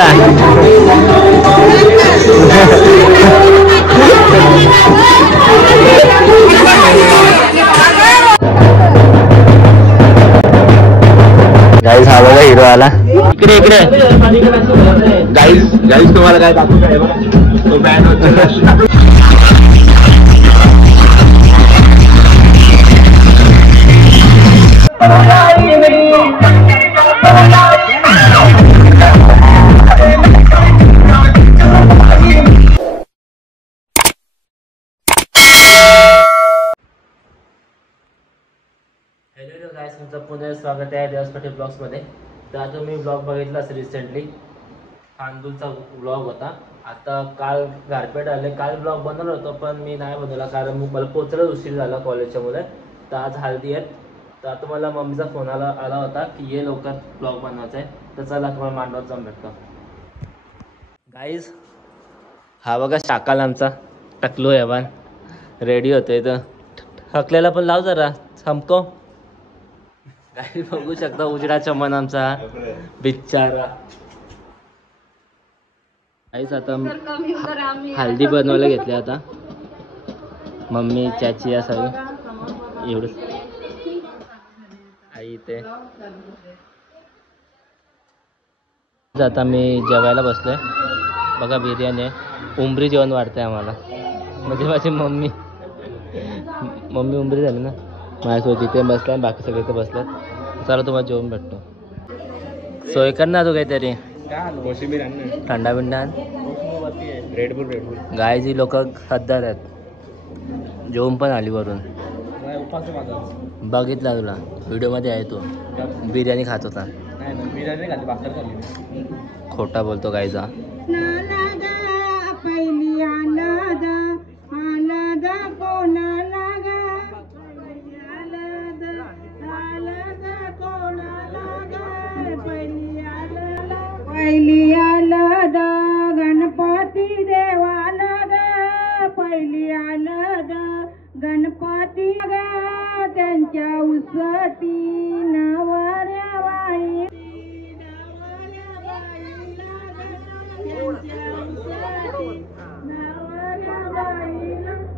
आता गाईस हा बघा हिरो आला इकडे इकडे गाईस गाईस तुम्हाला काय दाखवू काय तो बँड हॅलो गाईस, तुमचं पुन्हा स्वागत आहे देवास पाटील ब्लॉग्समध्ये. तर आता मी ब्लॉग बघितला रिसेंटली खानदूलचा ब्लॉग होता. आता काल गारपेट आले, काल ब्लॉग बनवला होता पण मी नाही बनवला कारण मला पोचला उशीर झाला कॉलेजच्या मुळे. तर आज हल्दी आहेत. तर आता मला मम्मीचा फोन आला होता की ये लवकर ब्लॉग बनवायचा आहे. तर चला तुम्हाला मांडवात जाऊन भेटतो. गाईज हा बघा शाकाल आमचा टकलो एवान रेडी होतोय. तर थकलेला पण लाव जरा थांबको. काही बघू शकता उजडाचा मन आमचा बिचारा. काहीच आता हल्दी बनवायला घेतली. आता मम्मी चाची या सगळं एवढंच आई ते. आता मी जेवायला बसलोय बघा. बिर्याणी उंबरी जेवण वाढतंय आम्हाला. म्हणजे माझी मम्मी उंबरी झाली ना माझ्यासोबत तिथे बसलाय. बाकी सगळे तर बसल्यात. चला तुम्हाला जेवण भेटतो. सोय कर ना तू काहीतरी थंडा बिंडा रेडबुल गाय जी लोक खद्दार आहेत. जेवण पण आली वरून बघितला तुला व्हिडिओमध्ये आहे. तो बिर्याणी खात होता. खोटा बोलतो गायचा. पहिली आलं द गणपती देवाला ग. पहिली आलं द गणपती ग. त्यांच्या उसटी नवऱ्या बाई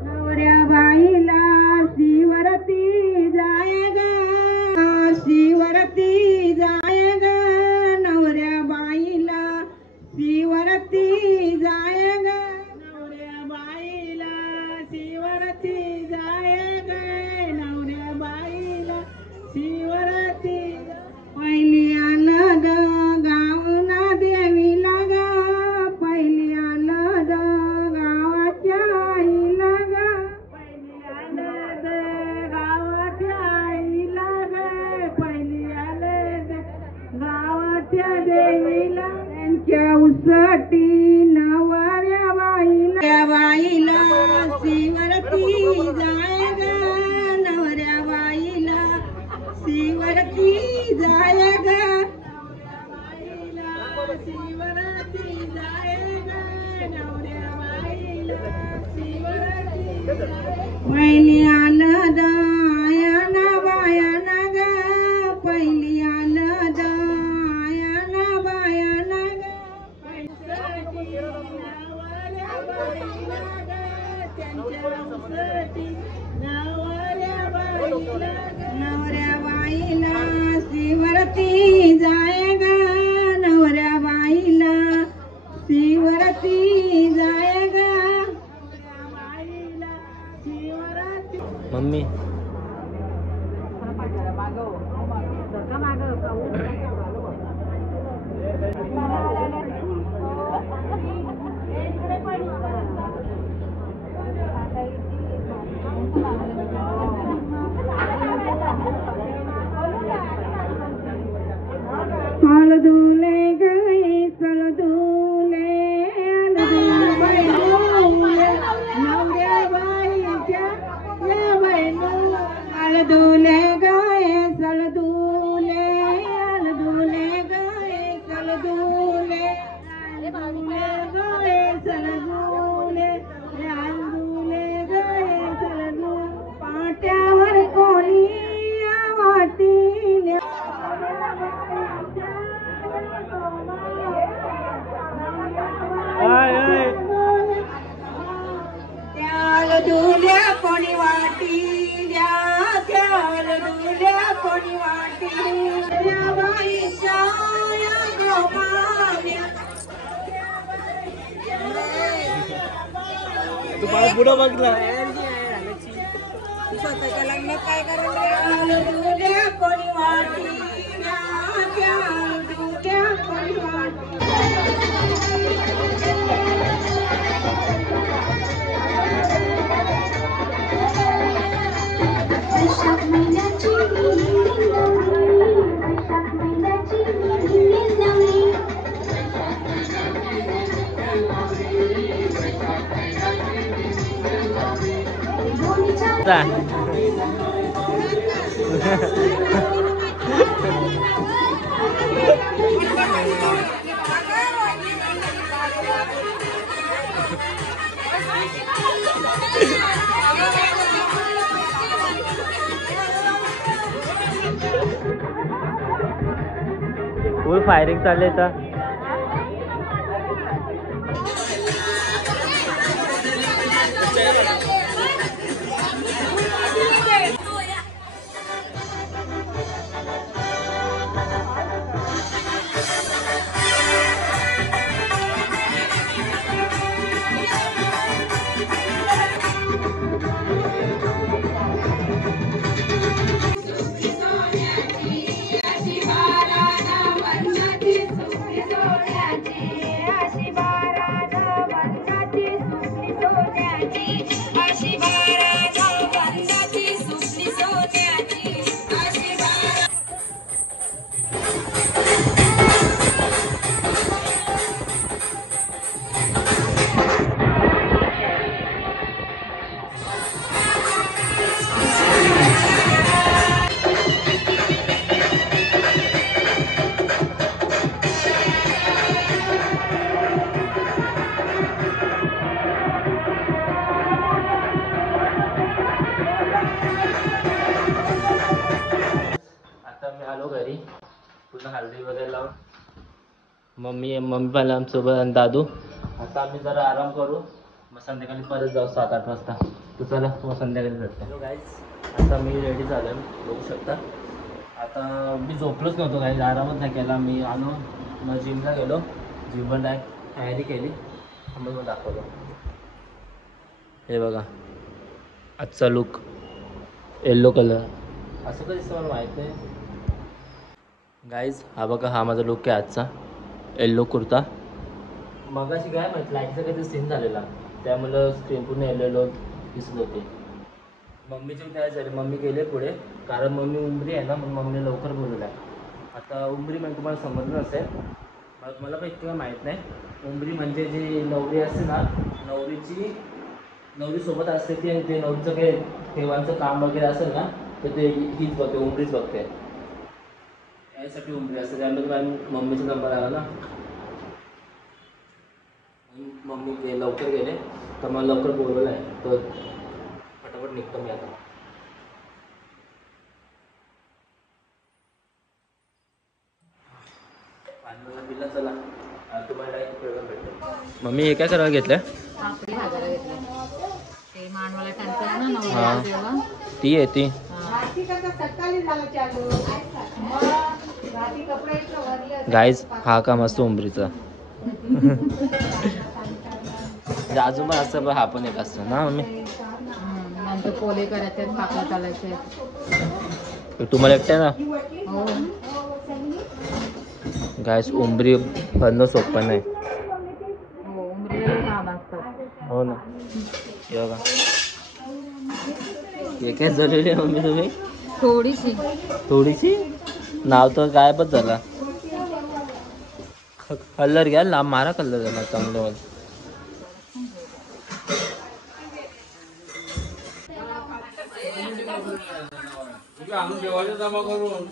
नवऱ्या बाईला शिवरती जाय ग. शिवरती जाय ग. नवऱ्या बाईला शिवरती जाय ग. नवऱ्या बाईला शिवरती जाय ग. नवऱ्या बाईला शिवरती. पहिली आलं ग गावना देवीला ग. पहिली आलं ग गावाच्या आईला ग. पहिली आलं ग गावाच्या आईला ग. पहिली आलं ग गावाच्या देवीला. त्यांच्या उसटी नवऱ्या बाईला शिवरती जाय ग. नवऱ्या बाईला शिवरती जाय ग. शिवरती जाय ग. नवऱ्या बाईला शिवरती. पहिली आलं द आयाना बायाना ग. पहिली आलं द आयाना बायाना ग. नवऱ्या बाईला शिवरती जाय ग. नवऱ्या बाईला शिवरती जाय ग. मम्मी हलदुले गए सलदुले नवऱ्या बाईच्या या बहिणू. हलदुले गए सलदुले हलदुले गए सलदुले गए सलदुले हलदुले गए सलदुले. पाट्यावर कोणी वाटीने पुढं बघला स्वतःच्या लग्नात काय करायला कोणी वाटी कोणी वाटी फुल फायरिंग चालले तर घरी पुन्हा हल्दी वगैरे लावून मम्मी पण आमच्यासोबत आणि दादू. आता आम्ही जरा आराम करू, मग संध्याकाळी परत जाऊ 7-8 वाजता. तर चला मग संध्याकाळी जातो. हॅलो गाईज, आता मी रेडी झालो आहे, बघू शकता. आता मी झोपलोच नव्हतो गाईज, आरामच नाही केला. मी आलो मग जिमला गेलो, जिमला तयारी केली, मग दाखवलो. हे बघा आजचा लुक, येल्लो कलर. असं कधी मला माहीत नाही गाईज. हा बघा, हा माझा लुक आहे आजचा, येल्लो कुर्ता. मगाशी काय माहिती लाईटचा काहीतरी सीन झालेला, त्यामुळं स्क्रीन पूर्ण येल्लो दिसत होते. मम्मीची तयारी झाली, मम्मी गेले पुढे, कारण मम्मी उमरी आहे ना, म्हणून मम्मीने लवकर बोलवलं आहे. आता उमरी म्हणजे तुम्हाला समजलं नसेल, मला पण इतकं माहीत नाही. उमरी म्हणजे जी नवरी असते ना, नवरीसोबत असते ती, आणि ते नवरीचं काही देवांचं काम वगैरे असेल ना, तर ते हीच बघते, उमरीच बघते. यासाठी उमरी असते, त्यामध्ये मम्मीचा नंबर आला ना, मम्मी लवकर गेले, तर मला लवकर बोलवलं आहे, तर फटाफट निघतो मी आता. बिल्ला चला, तुम्हाला एक वेगळं भेटतं. मम्मी हे काय करायला घेतलं? पापडी भाजायला घेतलं. ते मानवाला टाकतात ना नवऱ्याला जेव्हा, ती आहे ती. गाईज, हा काम असतो उमरीचा. अजून पण असतं, हा पण एक असतो ना मम्मी. नंतर पोले करायचे, पापड चालायचे. तुम्हाला एकट्या ना? हो. गाईज, उमरी भरणं सोपं नाही. हो, उमरीला काम असतात. हो ना. हे बघा, हे काय जळलेली आहे मम्मी तुम्ही? थोडीशी नाव तर गायबच झाला. कलर घ्या, लांब मारा कलर झाला चांगलं मला. जमा करून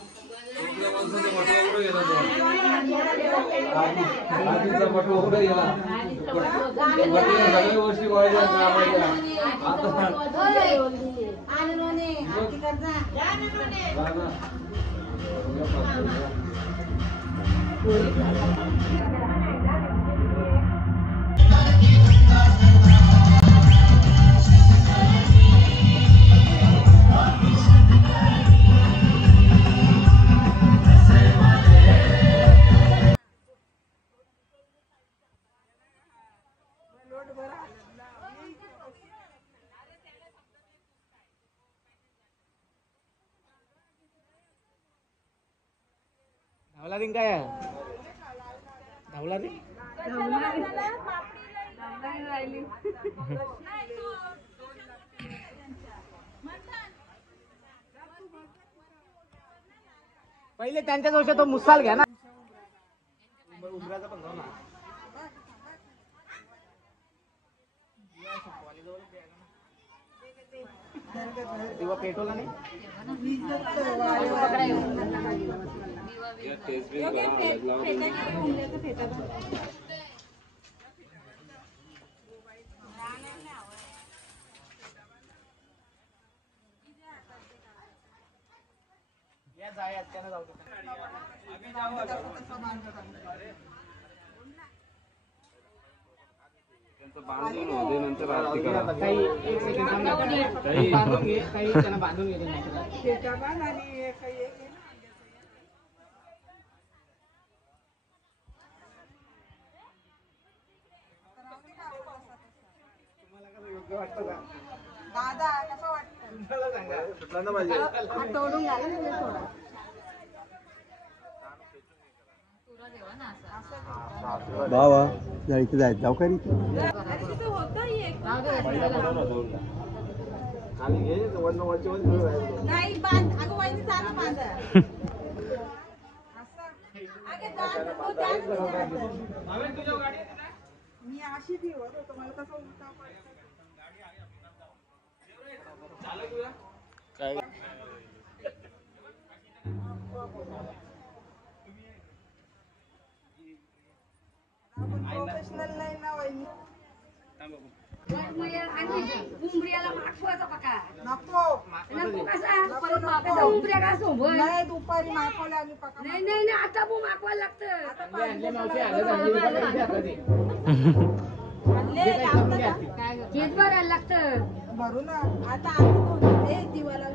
धावला रिंग काय धावला रे पहिले त्यांच्या जवळ तो मुसाल घ्या ना उमराचा पण जाऊ ना दिवा पेटवला नाही बांधून होते नंतर आरती करा काही एक सेकंड काही बांधून घे काही त्यांना बांधून घे दादा कसं वाटतं तुम्हाला सांगा तोडून घाला ना थोडा बाबा जायचं जायचं जाऊ का रे नाही बांध अगं वहिनी चालू बांध मी अशी ठेवत होतो मला कसं उलटा प्रोफेशनल नाही ना वहिनी उमरियाला मागवायचा पका नको नको कसा परत मागवायचा उमरिया का सोबत नाही दुपारी मागवले आम्ही पका नाही नाही नाही आता मग मागवायला लागतं घेत भरायला लागतं भरू ना आता आम्ही दिवाला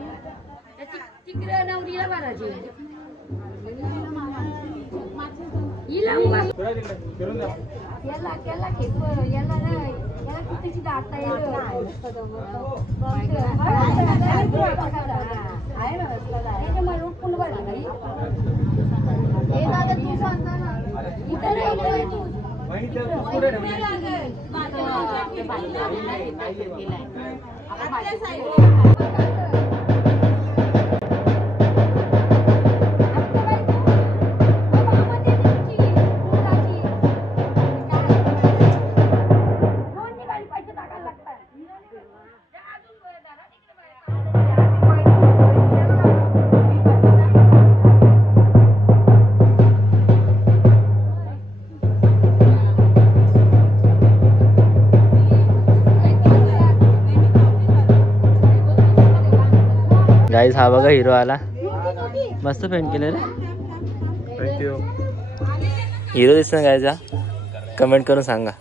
तिकडे नवरीला भरायची याला केला घेत याला नाही याला कितीची दाता मला पुल भरला नाही हे दादा तू सांगता ना इथं नाही तू गाईज हा बघा हिरो आला मस्त पेंट केलं रे थँक्यू हिरो दिसतो ना गायचा कमेंट करून सांगा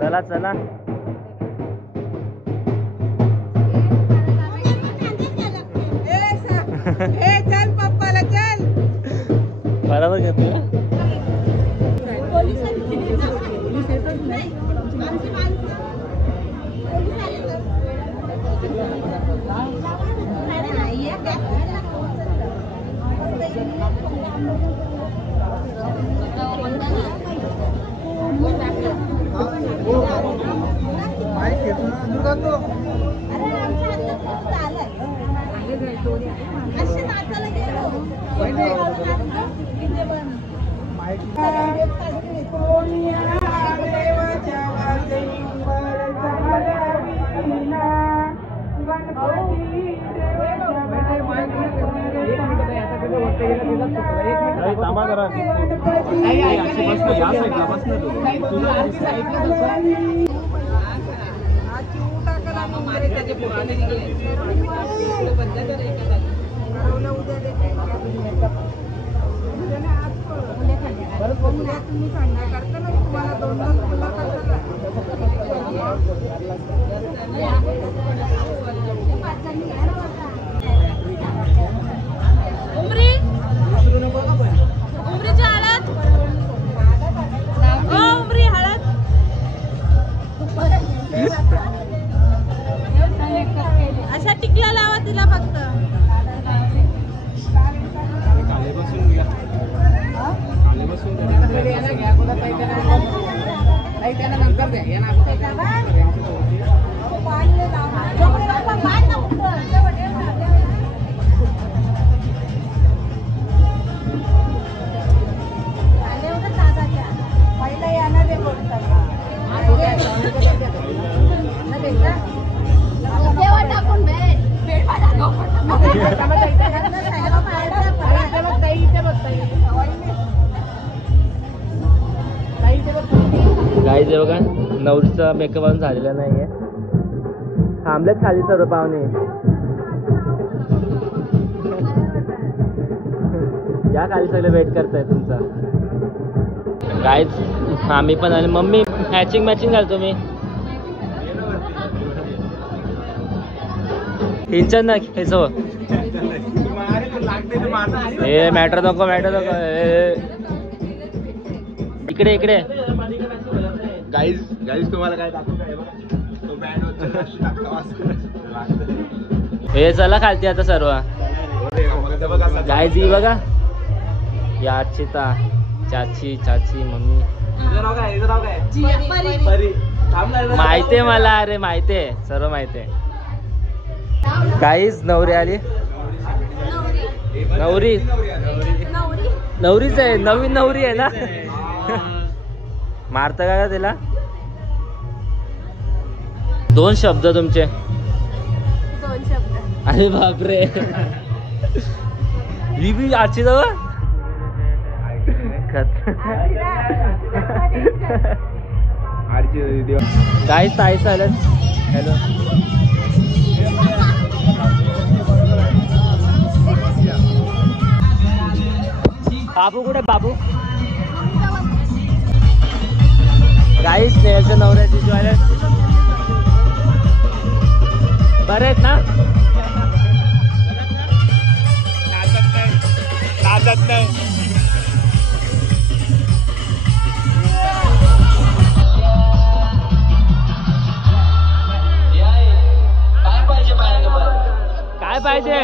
चला चला चल पप्पाला चल बरोबर घेतलं उमरीच्या आलात अशा टिकल्या लावा तिला फक्त. खाली बसून घ्या. खाली बसून पहिला यानं ते देवा टाकून भेट गाईज हे बघा नवरीचा मेकअप अजून झालेला नाहीये. थांबलेत खाली सर्व पाहुणे. या खाली सगळे वेट करताय तुमचा. गाईज आम्ही पण आणि मम्मी मॅचिंग घालतो मी. इंचन ना खेचव. हे मॅटर नको इकडे गाईज तुम्हाला काय हे चला खालती आता सर्व. गाईज ही बघा या अर्चिता चाची मम्मी. माहितीये मला. अरे माहितीये सर्व माहितीये. गाईज नवरी आली. नवरीच आहे. नवीन नवरी आहे ना. मारता का तिला. 2 शब्द तुमचे. 2 शब्द. अरे बापरे. ही बी आजची जवळ काय ताई चालेल. हॅलो बाबू कुठे बाबू. गाईस स्नेहलच्या नवऱ्याची ज्वेलर बरे आहेत ना. नाचत नाही. काय पाहिजे.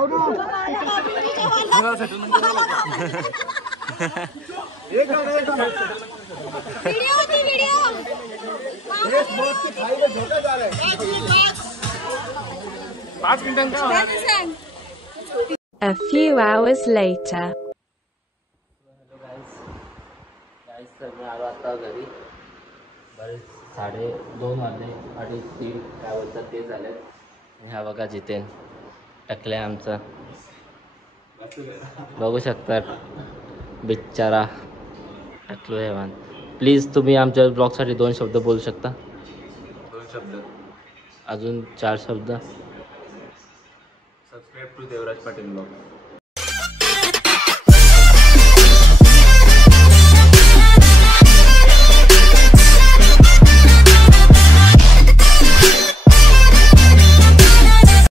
A few hours later. तर मी आलो आता घरी बरेच 2:30 वाजले 2:30 काय बोलतात ते झाले. ह्या बघा जितेन टकले आमचा बघू शकतात बिचारा टकलो हेवान. प्लीज तुम्ही आमच्या ब्लॉगसाठी 2 शब्द बोलू शकता. 2 शब्द. अजून 4 शब्द. Subscribe to Devraj Patil blog.